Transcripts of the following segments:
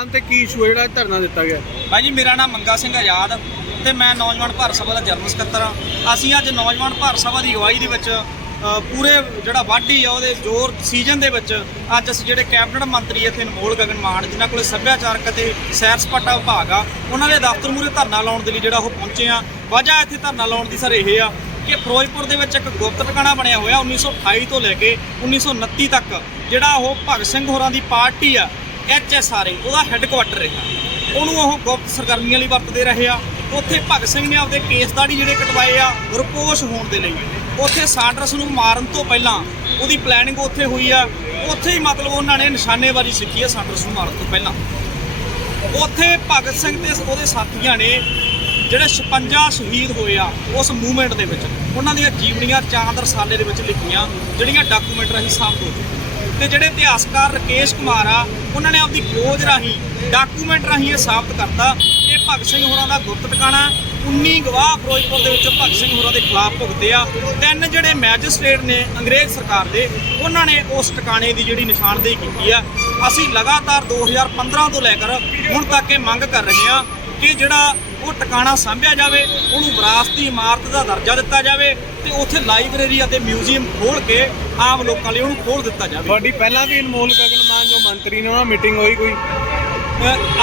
ਨਾਮ ਤੇ ਕੀ ਇਸ਼ੂ ਜਿਹੜਾ ਧਰਨਾ ਦਿੱਤਾ ਗਿਆ? ਭਾਈ ਜੀ, ਮੇਰਾ ਨਾਮ ਮੰਗਾ ਸਿੰਘ ਆਜ਼ਾਦ ਤੇ ਮੈਂ ਨੌਜਵਾਨ ਭਾਰਤ ਸਭਾ ਦਾ ਜਨਰਲ ਸਕੱਤਰ ਹਾਂ। ਅਸੀਂ ਅੱਜ ਨੌਜਵਾਨ ਭਾਰਤ ਸਭਾ ਦੀ ਅਗਵਾਈ ਦੇ ਵਿੱਚ ਪੂਰੇ ਜਿਹੜਾ ਵਾਢੀ ਆ ਉਹਦੇ ਜ਼ੋਰ ਸੀਜ਼ਨ ਦੇ ਵਿੱਚ ਅੱਜ ਅਸੀਂ ਜਿਹੜੇ ਕੈਬਨਿਟ ਮੰਤਰੀ ਇੱਥੇ ਅਨਮੋਲ ਗਗਨ ਮਾਨ, ਜਿਨ੍ਹਾਂ ਕੋਲੇ ਸੱਭਿਆਚਾਰਕ ਅਤੇ ਸੈਰ ਸਪਾਟਾ ਵਿਭਾਗ ਆ, ਉਹਨਾਂ ਦੇ ਦਫ਼ਤਰ ਮੂਹਰੇ ਧਰਨਾ ਲਾਉਣ ਦੇ ਲਈ ਜਿਹੜਾ ਉਹ ਪਹੁੰਚੇ ਆ ਵਜ੍ਹਾ ਇੱਥੇ ਧਰਨਾ ਲਾਉਣ ਦੀ ਸਰ ਇਹ ਆ ਕਿ ਫਿਰੋਜ਼ਪੁਰ ਦੇ ਵਿੱਚ ਇੱਕ ਗੁਪਤ ਟਿਕਾਣਾ ਬਣਿਆ ਹੋਇਆ 1928 ਤੋਂ ਲੈ ਕੇ 1929 ਤੱਕ, ਜਿਹੜਾ ਉਹ ਭਗਤ ਸਿੰਘ ਹੋਰਾਂ ਦੀ ਪਾਰਟੀ ਆ ਐਚਐਸਆਰਏ ਉਹਦਾ ਹੈੱਡਕੁਆਟਰ ਰਿਹਾ। ਉਹਨੂੰ ਉਹ ਗੁਪਤ ਸਰਗਰਮੀਆਂ ਲਈ ਵਰਤਦੇ ਰਹੇ ਆ। ਉੱਥੇ ਭਗਤ ਸਿੰਘ ਨੇ ਆਪਦੇ ਕੇਸ ਦਾੜੀ ਜਿਹੜੇ ਕਟਵਾਏ ਆ ਰੁਪੋਸ਼ ਹੋਣ ਦੇ ਲਈ। ਉੱਥੇ ਸਾਂਡਰਸ ਨੂੰ ਮਾਰਨ ਤੋਂ ਪਹਿਲਾਂ ਉਹਦੀ ਪਲੈਨਿੰਗ ਉੱਥੇ ਹੋਈ ਆ। ਉੱਥੇ ਹੀ ਮਤਲਬ ਉਹਨਾਂ ਨੇ ਨਿਸ਼ਾਨੇਬਾਜ਼ੀ ਸਿੱਖੀ ਆ ਸਾਂਡਰਸ ਨੂੰ ਮਾਰਨ ਤੋਂ ਪਹਿਲਾਂ। ਉੱਥੇ ਭਗਤ ਸਿੰਘ ਤੇ ਉਹਦੇ ਸਾਥੀਆਂ ਨੇ ਜਿਹੜੇ 56 ਸ਼ਹੀਦ ਹੋਏ ਆ, ਉਸ ਮੂਵਮੈਂਟ ਦੇ ਵਿੱਚ, ਉਹਨਾਂ ਦੀਆਂ ਜੀਵਨੀਆਂ ਚਾਰ ਰਸਾਲੇ ਦੇ ਵਿੱਚ ਲਿਖੀਆਂ, ਜਿਹੜੀਆਂ ਡਾਕੂਮੈਂਟ ਰਾਹੀਂ ਸਾਫ਼ ਹੋ ਚੁੱਕੀਆਂ। ਤੇ ਜਿਹੜੇ ਇਤਿਹਾਸਕਾਰ ਰਕੇਸ਼ ਕੁਮਾਰ ਆ, ਉਹਨਾਂ ਨੇ ਆਪਦੀ ਖੋਜ ਰਾਹੀਂ ਡਾਕੂਮੈਂਟ ਰਾਹੀਂ ਇਹ ਸਾਬਤ ਕਰਤਾ ਕਿ ਭਗਤ ਸਿੰਘ ਹੋਰਾਂ ਦਾ ਗੁਪਤ ਟਿਕਾਣਾ 19 ਗਵਾਹ ਫਿਰੋਜ਼ਪੁਰ ਦੇ ਵਿੱਚ ਭਗਤ ਸਿੰਘ ਹੋਰਾਂ ਦੇ ਖਿਲਾਫ ਭੁਗਤੇ ਆ। ਤਿੰਨ ਜਿਹੜੇ ਮੈਜਿਸਟ੍ਰੇਟ ਨੇ ਅੰਗਰੇਜ਼ ਸਰਕਾਰ ਦੇ, ਉਹਨਾਂ ਨੇ ਉਸ ਟਿਕਾਣੇ ਦੀ ਜਿਹੜੀ ਨਿਸ਼ਾਨਦੇਹੀ ਕੀਤੀ ਆ। ਅਸੀਂ ਲਗਾਤਾਰ 2015 ਤੋਂ ਲੈ ਕਰ ਹੁਣ ਤੱਕ ਇਹ ਮੰਗ ਕਰ ਰਹੇ ਆ ਕਿ ਜਿਹੜਾ ਉਹ ਟਿਕਾਣਾ ਸਾਂਭਿਆ ਜਾਵੇ, ਉਹਨੂੰ ਵਿਰਾਸਤੀ ਇਮਾਰਤ ਦਾ ਦਰਜਾ ਦਿੱਤਾ ਜਾਵੇ ਤੇ ਉੱਥੇ ਲਾਇਬ੍ਰੇਰੀ ਅਤੇ ਮਿਊਜ਼ੀਅਮ ਖੋਲ ਕੇ ਆਮ ਲੋਕਾਂ ਲਈ ਉਹਨੂੰ ਖੋਲ ਦਿੱਤਾ ਜਾਵੇ। ਤੁਹਾਡੀ ਪਹਿਲਾਂ ਵੀ ਅਨਮੋਲ ਗਗਨ ਮਾਨ ਜੋ ਮੰਤਰੀ ਨੇ, ਉਹਨਾਂ ਮੀਟਿੰਗ ਹੋਈ ਕੋਈ?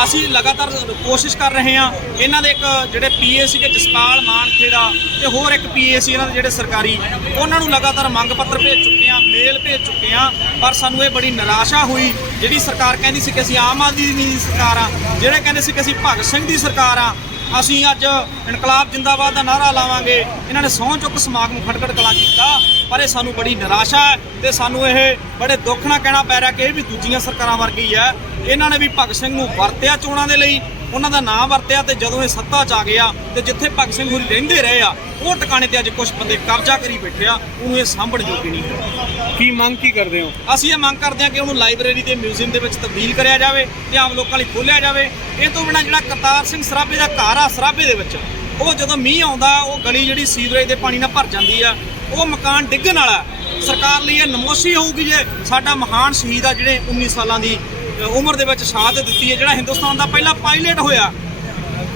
ਅਸੀਂ ਲਗਾਤਾਰ ਕੋਸ਼ਿਸ਼ ਕਰ ਰਹੇ ਹਾਂ। ਇਹਨਾਂ ਦੇ ਇੱਕ ਜਿਹੜੇ ਪੀਏ ਸੀਗੇ, ਜਸਪਾਲ ਮਾਨਖੇੜਾ ਤੇ ਹੋਰ ਇੱਕ ਪੀਏ ਸੀ, ਇਹਨਾਂ ਦੇ ਜਿਹੜੇ ਸਰਕਾਰੀ, ਉਹਨਾਂ ਨੂੰ ਲਗਾਤਾਰ ਮੰਗ ਪੱਤਰ ਭੇਜ ਚੁੱਕੇ ਆ ਮੇਲ ਭੇਜ ਚੁੱਕੇ ਆ ਪਰ ਸਾਨੂੰ ਇਹ ਬੜੀ ਨਿਰਾਸ਼ਾ ਹੋਈ, ਜਿਹੜੀ ਸਰਕਾਰ ਕਹਿੰਦੀ ਸੀ ਕਿ ਅਸੀਂ ਆਮ ਆਦਮੀ ਦੀ ਸਰਕਾਰ ਆ ਜਿਹੜੇ ਕਹਿੰਦੇ ਸੀ ਕਿ ਅਸੀਂ ਭਗਤ ਸਿੰਘ ਦੀ ਸਰਕਾਰ ਆ ਅਸੀਂ ਅੱਜ ਇਨਕਲਾਬ ਜਿੰਦਾਬਾਦ ਦਾ ਨਾਰਾ ਲਾਵਾਂਗੇ। ਇਹਨਾਂ ਨੇ ਸਹੁੰ ਚੁੱਕ ਸਮਾਗਮ ਖਟਕੜ ਕਲਾ ਕੀਤਾ, ਪਰ ਇਹ ਸਾਨੂੰ ਬੜੀ ਨਿਰਾਸ਼ਾ ਹੈ ਤੇ ਸਾਨੂੰ ਇਹ ਬੜੇ ਦੁੱਖ ਨਾਲ ਕਹਿਣਾ ਪੈ ਰਿਹਾ ਕਿ ਇਹ ਵੀ ਦੂਜੀਆਂ ਸਰਕਾਰਾਂ ਵਰਗੀ ਹੈ। ਇਹਨਾਂ ਨੇ ਵੀ ਭਗਤ ਸਿੰਘ ਨੂੰ ਵਰਤਿਆ ਚੋਣਾਂ ਦੇ ਲਈ ਉਹਨਾਂ ਦਾ ਨਾਮ ਵਰਤਿਆ ਤੇ ਜਦੋਂ ਇਹ ਸੱਤਾ 'ਚ ਆ ਗਿਆ ਤੇ ਜਿੱਥੇ ਭਗਤ ਸਿੰਘ ਹੋਰੀ ਰਹਿੰਦੇ ਰਹੇ ਆ ਉਹ ਟਿਕਾਣੇ ਤੇ ਅੱਜ ਕੁਝ ਬੰਦੇ ਕਬਜ਼ਾ ਕਰੀ ਬੈਠੇ ਆ ਉਹਨੂੰ ਇਹ ਸਾਂਭਣ ਜੋਗੀ ਨਹੀਂ ਹੈ। ਕੀ ਮੰਗ ਕੀ ਕਰਦੇ ਹੋ? ਅਸੀਂ ਇਹ ਮੰਗ ਕਰਦੇ ਹਾਂ ਕਿ ਉਹਨੂੰ ਲਾਇਬ੍ਰੇਰੀ ਤੇ ਮਿਊਜ਼ੀਅਮ ਦੇ ਵਿੱਚ ਤਬਦੀਲ ਕਰਿਆ ਜਾਵੇ ਤੇ ਆਮ ਲੋਕਾਂ ਲਈ ਖੋਲ੍ਹਿਆ ਜਾਵੇ। ਇਹ ਤੋਂ ਬਿਨਾਂ ਜਿਹੜਾ ਕਰਤਾਰ ਸਿੰਘ ਸਰਾਭੇ ਦਾ ਘਰ ਆ ਸਰਾਭੇ ਦੇ ਵਿੱਚ ਉਹ ਜਦੋਂ ਮੀਂਹ ਆਉਂਦਾ ਉਹ ਗਲੀ ਜਿਹੜੀ ਸੀਵਰੇਜ ਦੇ ਪਾਣੀ ਨਾਲ ਭਰ ਜਾਂਦੀ ਆ ਉਹ ਮਕਾਨ ਡਿੱਗਣ ਵਾਲਾ। ਸਰਕਾਰ ਲਈ ਇਹ ਨਮੋਸ਼ੀ ਹੋਊਗੀ ਜੇ ਸਾਡਾ ਮਹਾਨ ਸ਼ਹੀਦ ਆ ਜਿਹੜੇ 19 ਸਾਲਾਂ ਦੀ ਉਮਰ ਦੇ ਵਿੱਚ ਸ਼ਹਾਦਤ ਦਿੱਤੀ ਹੈ, ਜਿਹੜਾ ਹਿੰਦੁਸਤਾਨ ਦਾ ਪਹਿਲਾ ਪਾਇਲਟ ਹੋਇਆ।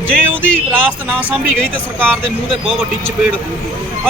ਜੇ ਉਹਦੀ ਵਿਰਾਸਤ ਨਾ ਸਾਂਭੀ ਗਈ ਤੇ ਸਰਕਾਰ ਦੇ ਮੂੰਹ ਤੇ ਬਹੁਤ ਵੱਡੀ ਚਪੇੜ ਹੋਊਗੀ।